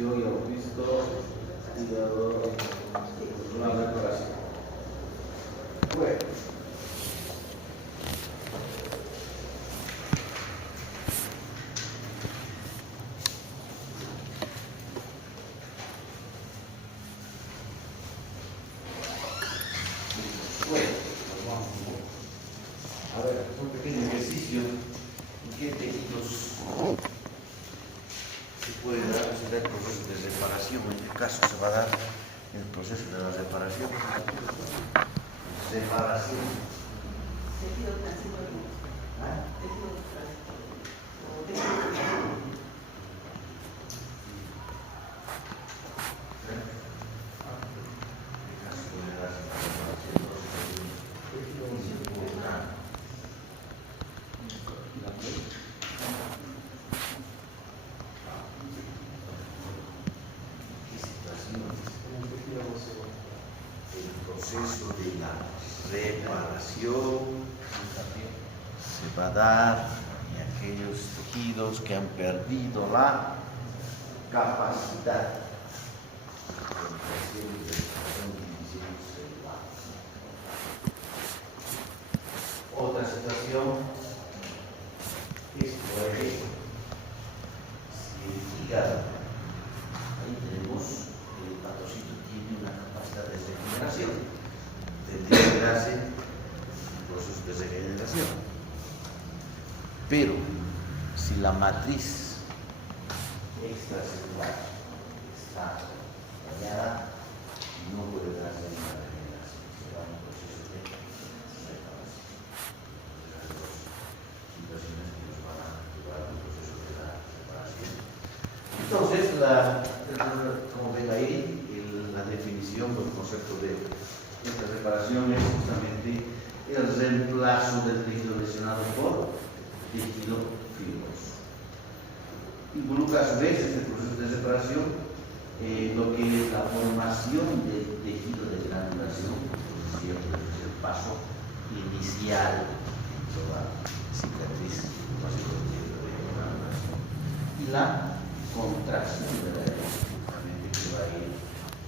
reparación, ya hemos visto, cuidado, una reparación. Bueno. Bueno, pues vamos a ver, un pequeño ejercicio. ¿En qué tejidos se puede dar el proceso de reparación? ¿En qué caso se va a dar el proceso de la reparación? Reparación. Tejido transitorio. ¿Ah? Tejido transitorio. Proceso de la reparación se va a dar en aquellos tejidos que han perdido la capacidad de división celular. Otra situación es por ejemplo, si el hígado, ahí tenemos el hepatocito tiene una capacidad de regeneración. Tendría que darse un proceso de regeneración. Pero si la matriz extracelular está dañada, no puede darse una regeneración. Será un proceso de reparación. Las dos situaciones que nos van a llevar al proceso de la reparación. Entonces, como ven ahí, la definición del concepto de esta reparación es justamente el reemplazo del tejido lesionado por tejido fibroso. Involucra a su vez este proceso de reparación lo que es la formación del tejido de granulación, siempre es el paso inicial en toda cicatriz, formación del tejido de granulación, y la contracción de la herida, justamente que va a ir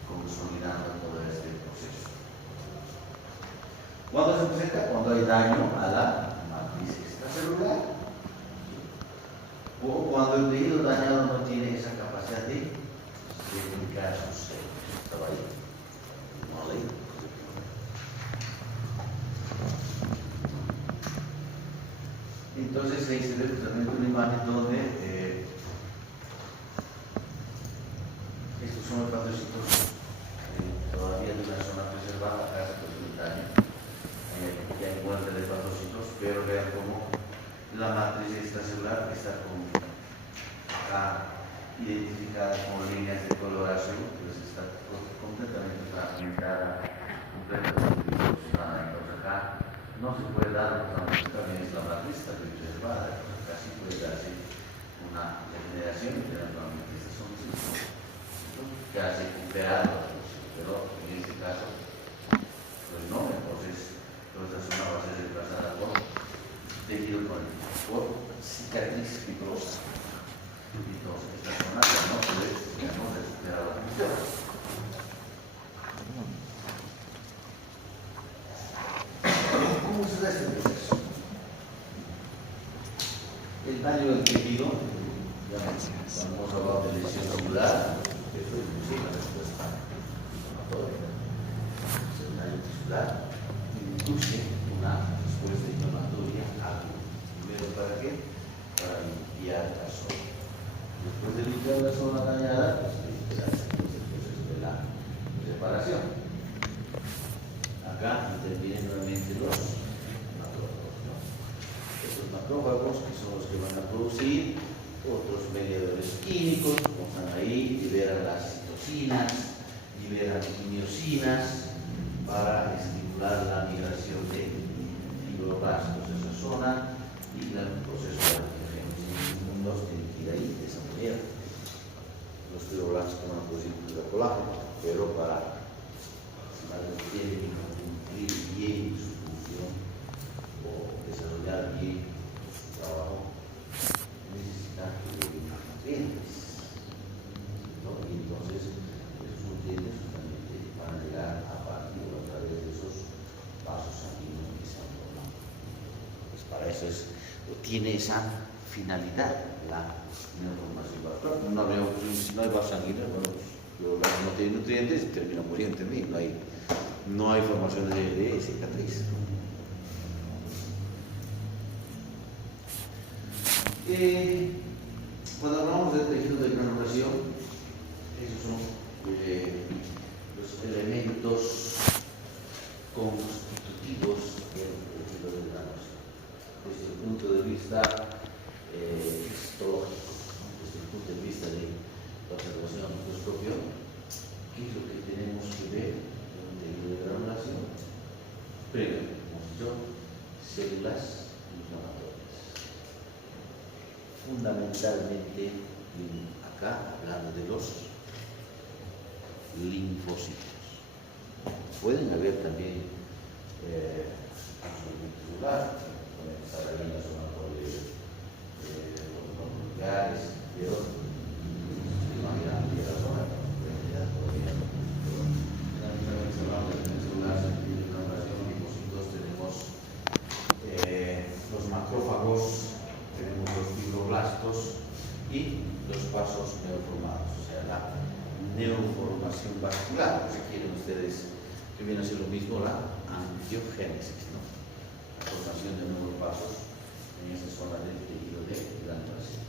consolidando todo este proceso. ¿Cuándo se presenta? Cuando hay daño a la matriz extracelular o cuando el tejido dañado no tiene esa capacidad de replicar sus células. ¿Estaba ahí? No leí. Entonces ahí se ve justamente una imagen donde estos son hepatocitos todavía de una zona preservada, acá se puede ver el daño. Ya encuentra de hepatocitos, pero vean cómo la matriz extracelular está acá identificada con líneas de coloración, pues está completamente fragmentada, completamente distorsionada. Entonces acá no se puede dar, también es la matriz está preservada, entonces acá sí puede darse una regeneración, pero normalmente estas son ciclos que ha recuperado, pero en este caso pues no, entonces toda esta zona va a ser reemplazada por tejido conectivo, por cicatriz fibrosa. Entonces esta zona ya no puede recuperar la función. ¿Cómo se da este proceso? El daño del tejido, ya hemos hablado de lesión ocular, eso es inclusive la respuesta inflamatoria. El daño tisular induce una respuesta inflamatoria aguda. Primero, ¿para qué? Para limpiar la zona. Después de limpiar la zona dañada, pues se hace el proceso de la reparación. Acá intervienen nuevamente los macrófagos, ¿no? Estos macrófagos que son los que van a producir otros mediadores químicos, como están ahí, liberan las citocinas, liberan miosinas para estimular la migración de fibroblastos de esa zona y el proceso de antiogénesis inmundos tiene que ir ahí de esa manera. Los fibroblastos van a producir colágeno, pero para tienen que cumplir bien su función o desarrollar bien su trabajo, necesitan que lleguen nutrientes. ¿No? Y tiene esa finalidad, la neoformación vascular. Si no hay vaso sanguíneo, bueno, pues, no tiene nutrientes y termina muriendo también. No hay formación de cicatriz. Cuando hablamos del tejido de granulación, esos son los elementos constitutivos del tejido de granulación. Desde el punto de vista histológico, desde el punto de vista de la observación microscopio, ¿qué es lo que tenemos que ver en un tejido de granulación? Primero, hemos dicho, células inflamatorias. Fundamentalmente, acá hablando de los linfocitos. Pueden haber también celular, pueden estar ahí en la zona los nucleares, pero imaginando que la zona de podría. Fundamentalmente hablando de células de granulación, linfocitos, tenemos los macrófagos, tenemos los fibroblastos y los vasos neoformados, o sea, la neoformación vascular, si quieren ustedes, que viene a ser lo mismo la angiogénesis, ¿no? La formación de nuevos vasos en esa zona del tejido de granulación.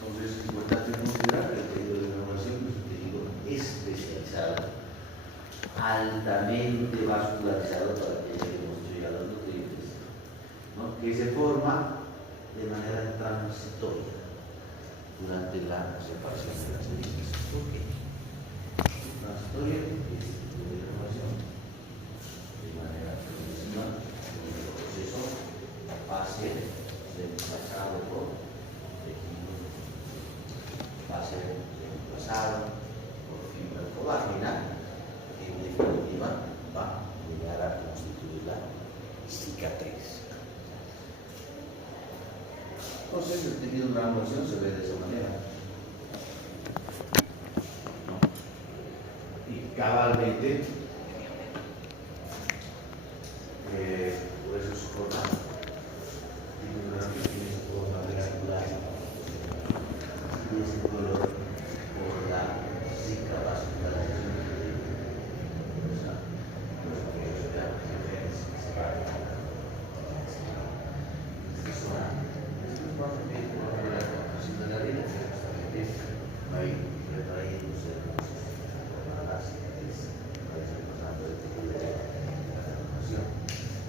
Entonces es importante considerar que el tejido de granulación es un tejido especializado, altamente vascularizado para que lleguemos a los nutrientes, ¿no? Que se forma de manera transitoria durante la separación de las heridas. ¿Por qué? Transitoria porque es de granulación de manera progresiva, el proceso va a ser reemplazado por tejido, va a ser reemplazado por fibra colágena, que en definitiva va a llegar a constituir la cicatriz. Entonces, el tejido de granulación se ve de esa manera. ¿No? Y cabalmente, por eso su forma, tiene su forma rectangular, y ese color por la zika vascularización del tejido. O sea, los que se llaman genes, se van a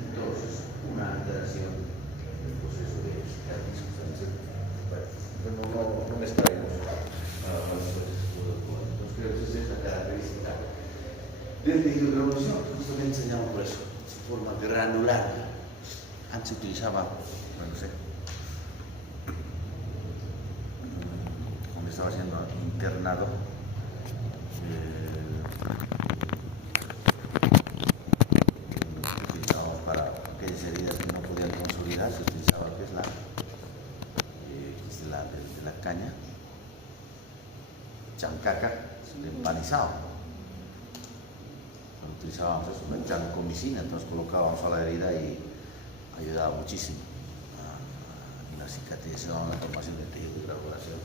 entonces, una alteración del proceso de cicatrización. Bueno, no me estaremos entonces creo que esa es la característica del tejido de granulación, justamente se llama por eso, su forma granular. Antes se utilizaba, no sé, cuando estaba siendo internado, utilizábamos para aquellas heridas que no podían consolidar, se utilizaba lo que es la caña, chancaca, se empanizaba. Utilizábamos eso, la chancomicina, entonces colocábamos a la herida y ayudaba muchísimo a la cicatrización, a la formación del tejido de granulación.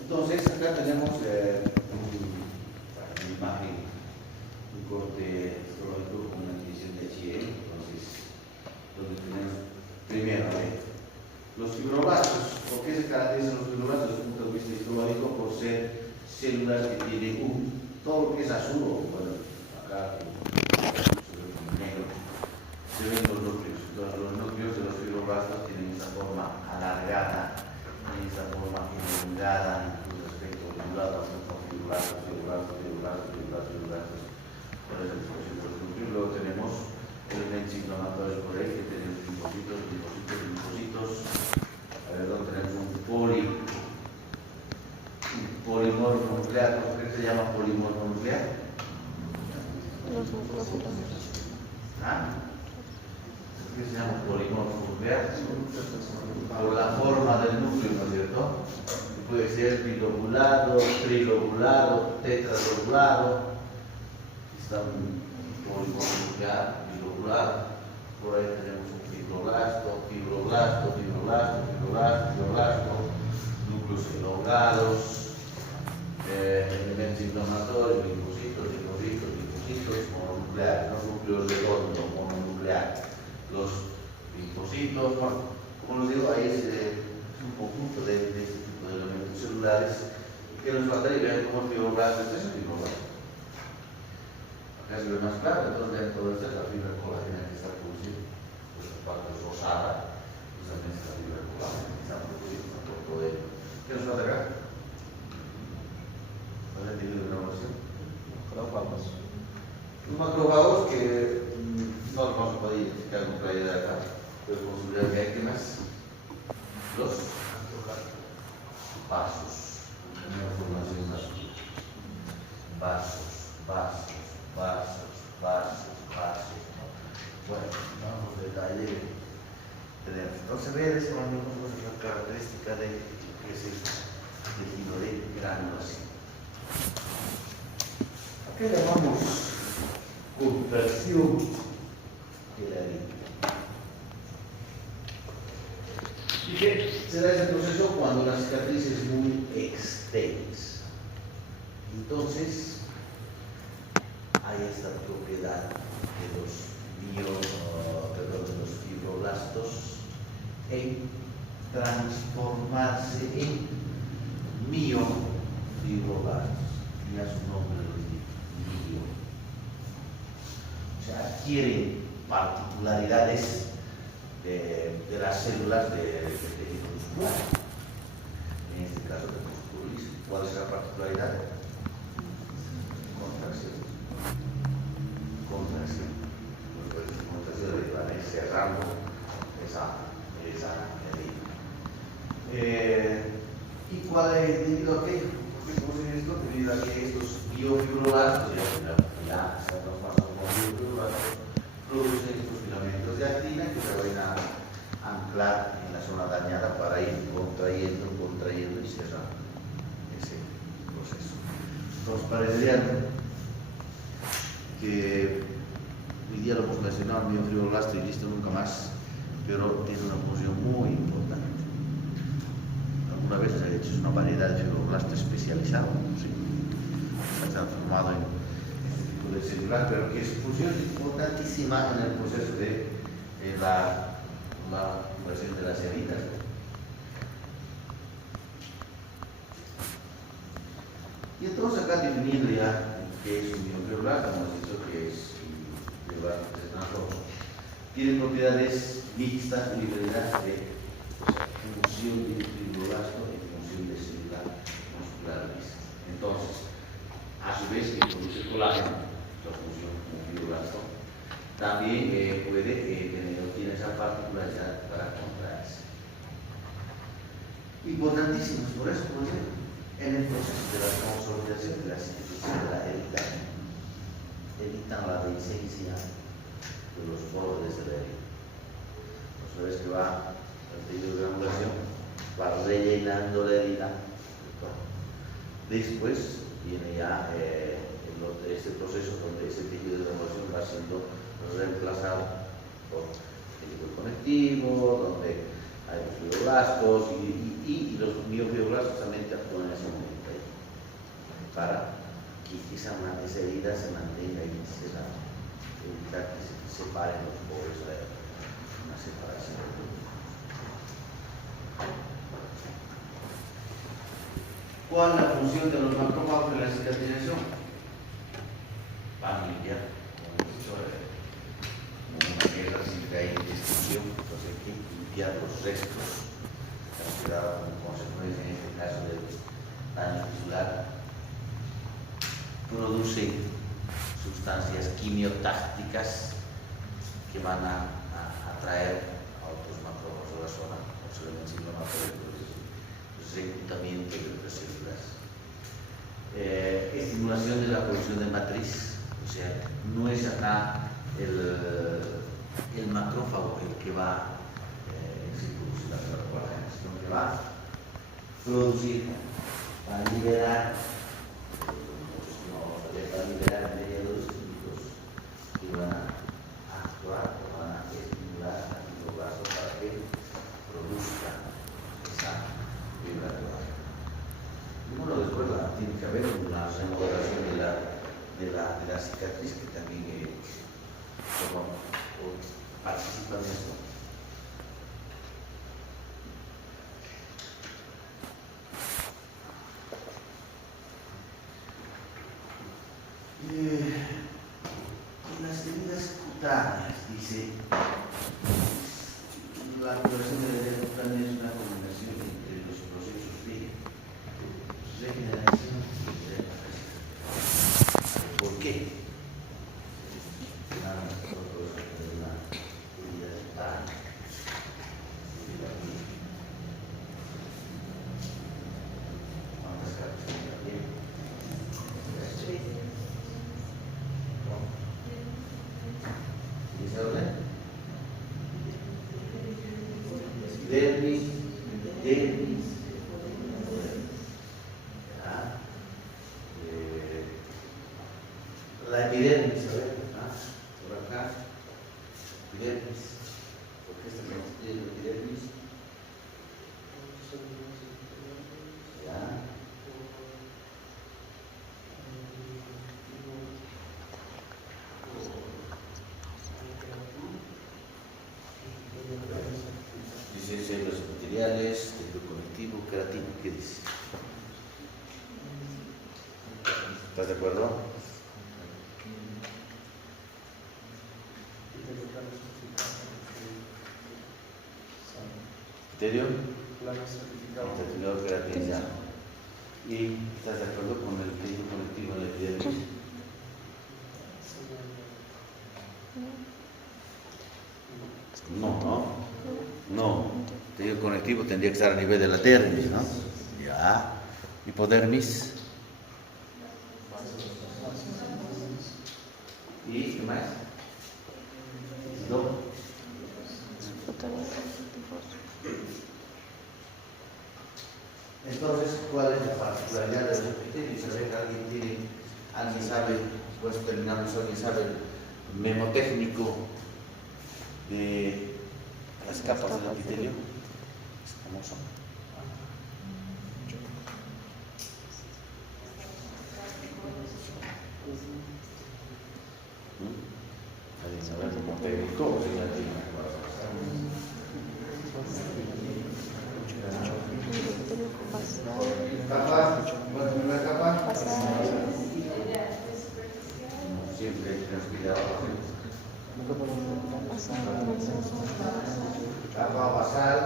Entonces, acá tenemos una imagen, un corte histológico con una división de H&E. Entonces, donde tenemos primero los fibroblastos. ¿Por qué se caracterizan los fibroblastos desde el punto de vista histológico? Por ser células que tienen todo lo que es azul, bueno, acá negro, se ven los núcleos. Entonces, los núcleos de los fibroblastos tienen esta forma alargada, tienen esta forma elongada en respecto de un lado, fibroblastos. Por eso el núcleo. Luego tenemos elementos inflamatorios por ahí, que tenemos linfocitos. Alrededor tenemos un polimorfo nuclear. ¿Por qué se llama polimorfo nuclear? Los macrófagos. ¿Por qué se llama polimorfo nuclear? Por la forma del núcleo, ¿no es cierto? Puede ser bilobulado, trilobulado, tetradobulado. Están polinuclear, bilocular. Por ahí tenemos un fibroblasto, núcleos elongados, elementos inflamatorios, linfocitos, mononucleares, no núcleos redondos, mononucleares. Los linfocitos, bueno, como les digo, ahí es un conjunto de este tipo de elementos celulares que nos faltaría ver cómo el fibroblasto es el fibroblasto. Acá se ve más claro, entonces dentro de esta es la fibra colágena que está produciendo, esta parte es rosada, pues también es la fibra colágena que está produciendo por todo ello. ¿Qué nos falta acá? ¿Cuál es el tipo de grabación? Macrófagos. Los macrófagos que no los vamos a poder identificar con claridad acá, pero posibilidad que hay que más. Los vasos, una formación vasos. Bueno, vamos a detalle. Entonces, ver esa la característica de ese tejido de granulación. ¿A qué llamamos contracción de la herida? ¿Y qué será ese proceso cuando la cicatriz es muy extensa? Entonces, hay esta propiedad de los fibroblastos en transformarse en miofibroblastos. Ya su nombre lo dice, mio. O sea, adquieren particularidades de las células del tejido muscular. En este caso, del músculo liso. ¿Cuál es la particularidad? Contracción. Contracción de cerrando esa herida. ¿Y cuál es debido a qué? ¿Por qué conocen esto? Debido a que estos miofibroblastos, ya se transforman como miofibroblastos, producen estos filamentos de actina que se van a anclar en la zona dañada para ir contrayendo y cerrando ese proceso. Nos parecería que hoy día lo hemos mencionado, el miofibroblasto y listo, nunca más, pero tiene una función muy importante. Alguna vez se ha hecho una variedad de fibroblasto especializado, ¿sí? Se ha transformado en este tipo de celular, pero que su función es importantísima en el proceso de la curación de las heridas. Y entonces acá definiendo ya qué es un miofibroblasto, hemos dicho que es un fibroblasto que se transforma. Tiene propiedades mixtas, libreidad de función de fibroblasto y función de célula muscular lisa. Entonces, a su vez que produce colágeno, la función como fibroblasto, también tiene esa particularidad para contraerse. Importantísimos, por eso, por ejemplo, en el proceso de la consolidación de la institución de la herida, evitan la dehiscencia de los bordes de la herida. Sabes que va el tejido de granulación, va rellenando la herida. Después viene ya este proceso donde ese tejido de granulación va siendo reemplazado por tejido conectivo, donde hay los fibroblastos y los miofibroblastos también actúan en ese momento ahí, para que esa herida se mantenga ahí cerrada, evitar que se separen los poros de una separación. ¿Cuál es la función de los macrófagos en la cicatrización? Van a limpiar, como hemos dicho, como una guerra siempre hay destrucción, entonces hay que limpiar los restos que han quedado como consecuencia, en este caso del daño tisular. Producen sustancias quimiotácticas que van a atraer a otros macrófagos a la zona, los elementos inflamatorios, reclutamiento de otras células. Estimulación de la producción de matriz, o sea, no es acá el macrófago el que va a producir la colágena, sino que va a producir, va a liberar mediadores químicos que o participan en esto. En las heridas cutáneas, dice, la curación de la herida cutánea es una combinación entre los procesos de regeneración y reparación. ¿Por qué? Dermis, la epidermis, a ver, por acá, epidermis, ¿por qué está constituyendo epidermis? Ya. Dice células epiteliales, tejido conectivo, queratina, ¿qué dice? ¿Estás de acuerdo? ¿Epitelio? Certificado queratinizado. ¿Y estás de acuerdo con el tejido conectivo en la epidermis? No. El tejido conectivo tendría que estar a nivel de la dermis, ¿no? Ya. Hipodermis. ¿Y qué más? No. Entonces, ¿cuál es la particularidad de los epitelios? A ver, alguien sabe, pues terminamos, alguien sabe el memotécnico de las capas del epitelio. ¿Cómo son? ¿Alguien sabe el memotécnico? Capa, ¿cuál es la capa? Siempre hay que tener cuidado. Capa basal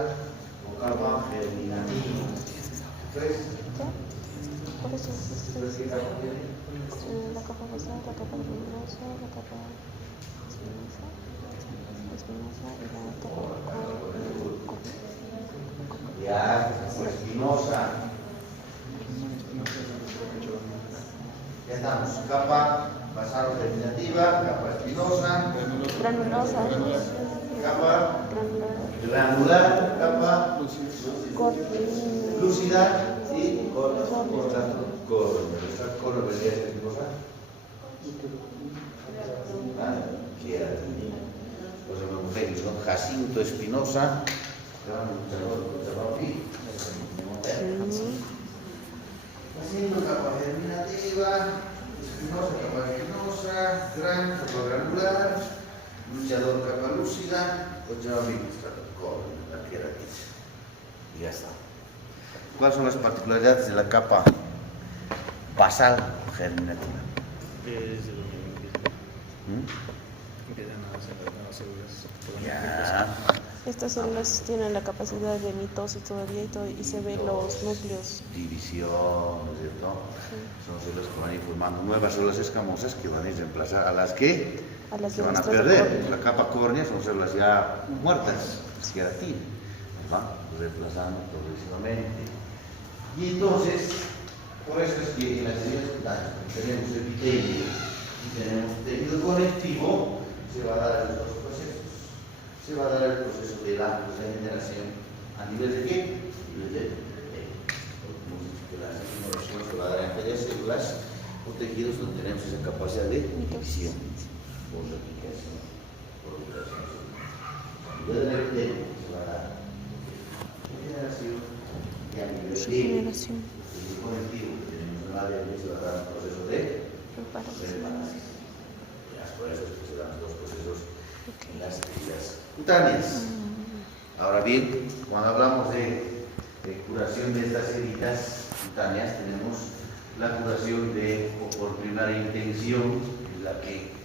o capa germinativa. ¿Tres? Por eso la capa basal, la capa luminosa, la capa espinosa y la capa ya, espinosa. Ya estamos. Capa basal o germinativa, capa espinosa, granulosa, capa granular, capa lúcida y color vendría a ser qué cosa. Pues hemotelios son Jacinto Espinosa, Jacinto capa germinativa, Espinosa capa espinosa, gran capa granular, luchador capa lúcida, la queratina. Y ya está. ¿Cuáles son las particularidades de la capa basal germinativa? Ya. Estas células tienen la capacidad de mitosis todavía y se ven los núcleos. División, ¿no es cierto? Sí. Son células que van a ir formando nuevas células escamosas que van a ir reemplazar a las que se van a perder. La capa córnea son células ya muertas, queratina. Van reemplazando progresivamente. Y entonces, por eso es que en las heridas cutáneas tenemos epitelio y tenemos tejido conectivo, se va a dar los dos procesos. Se va a dar el proceso de la regeneración a nivel de qué? A nivel de epitelio. Hemos dicho que la regeneración se va a dar en aquellas células o tejidos donde tenemos esa capacidad de división por replicación. A nivel del epitelio se va a dar regeneración y a nivel de tejido conectivo que tenemos en la dermis se va a dar un proceso de reparación. Por eso es que se dan dos procesos Ok. las heridas cutáneas. Ahora bien, cuando hablamos de curación de estas heridas cutáneas, tenemos la curación o por primaria intención, que es la que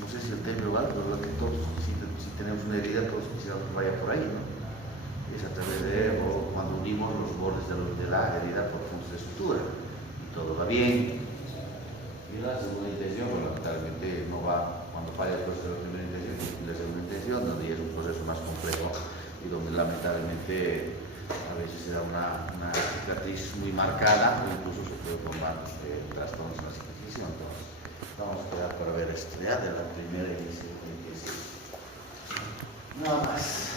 no sé si el término igual, pero la que todos, si tenemos una herida, todos quisiéramos que vaya por ahí, ¿no? Es a través o cuando unimos los bordes de la herida por puntos de sutura, y todo va bien. Y la segunda intención, bueno, lamentablemente no va, cuando falla el proceso de la primera intención, y la segunda intención, donde ya es un proceso más complejo y donde lamentablemente a veces se da una cicatriz muy marcada o incluso se puede formar trastornos en la cicatrización. Entonces, vamos a quedar para ver esto ya de la primera y segunda intención. Nada más.